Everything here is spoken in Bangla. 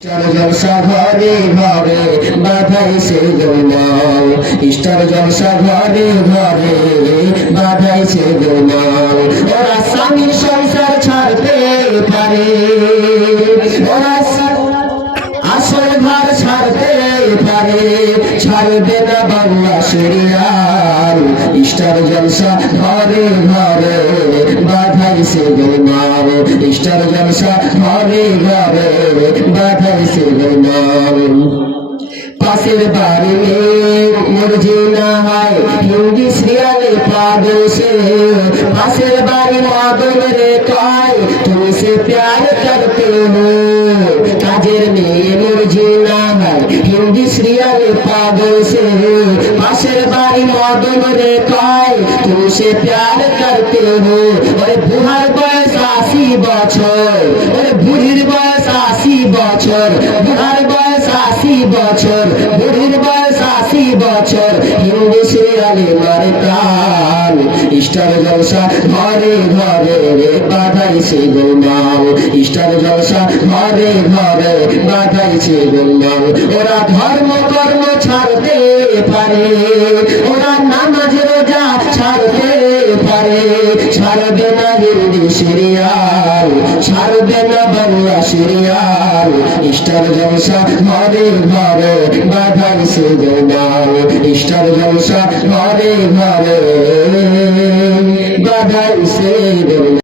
ইস্টার জলসা ঘরে জলসা ঘরে ঘরে বাধাইছে গোলাম ওরা স্বামীর সংসার ছাড়তে পারে। ওরা আসল ঘর ছাড়তে পারে। ছাড়বে না বাংলা ইস্টার জলসা ঘরে ঘরে বাধাইছে গোলাম ইস্টার জলসা ঘরে ঘরে पासिल बारी में मुरझे ना आए हिंदी श्रिया ने पागल से पासिल बारी मागल रे काय तुमसे प्यार करते हो काजर में मुरझे ना आए हिंदी श्रिया ने पागल से पासिल बारी मागल रे काय तुमसे प्यार करते हो और बुहर बस বছর বুড়ার বয়স আশি বছর বুড়ির বয়স আশি বছর, হিন্দু সিরিয়ালে মারে প্রাণ। ইস্টার জলসা ঘরে ঘরে রে বাধাইছে গোলাম ইস্টার জলসা ঘরে ঘরে বাধাইছে গোলাম ওরা ধর্ম কর্ম ছাড়তে পারে, ওরা নামাজ রোজা ছাড়তে পারে। ছাড়বে না হিন্দি সিরিয়াল ছাড়বে না বাংলা সিরিয়াল ইস্টার জলসা ঘরে ঘরে বাধাইছে গোলাম ইষ্টার জলসা ঘরে ঘরে বাধার গোলাম